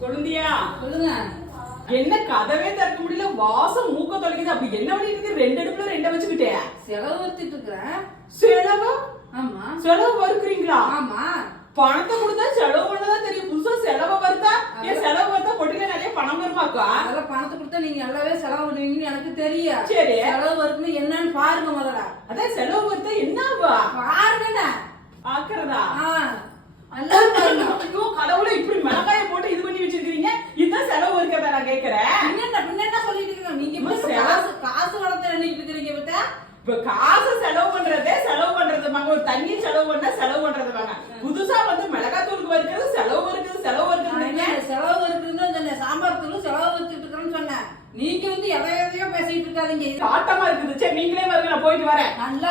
கொழுந்தியா சொல்லுங்க. என்ன கதவே திறக்க முடியல வாசம் மூக்க தொலைக்குது. அப்படி என்ன பண்ணிட்டு ரெண்டு அடுப்புல ரெண்ட வச்சுக்கிட்டே. செலவு வச்சுட்டு இருக்கிறேன். செலவு? ஆமா. செலவு வறுக்குறீங்களா ஆமா. பணத்தை கொடுத்தா செலவு பண்ணதா தெரியும். புதுசா செலவு வருதா ஏன் செலவு வருதா பொட்டில நிறைய பணம் வருமாக்கா? அதெல்லாம் பணத்தை கொடுத்தா நீங்க நல்லாவே செலவு பண்ணுவீங்கன்னு எனக்கு தெரியும் சரி. செலவு இருக்குன்னு என்னன்னு பாருங்க முதல்ல. அதான் செலவு வருதா என்னவா? பாருங்கண்ணா. ஆக்குறதா இப்ப காசு செலவு பண்றதே செலவு பண்றது வாங்க ஒரு தண்ணி செலவு பண்ணா செலவு பண்றது வாங்க புதுசா வந்து மிளகாத்தூளுக்கு வறுக்கிறது செலவு இருக்குது செலவு இருக்குது செலவு இருக்குன்னு சொன்னேன். சாம்பார் தூள் செலவு வச்சுட்டு இருக்கிறேன்னு சொன்னேன். நீங்க வந்து எதை எதையோ பேசிட்டு இருக்காதீங்க. இது காட்டமா இருக்குது. சரி நீங்களே வருங்க நான் போயிட்டு வரேன். நல்லா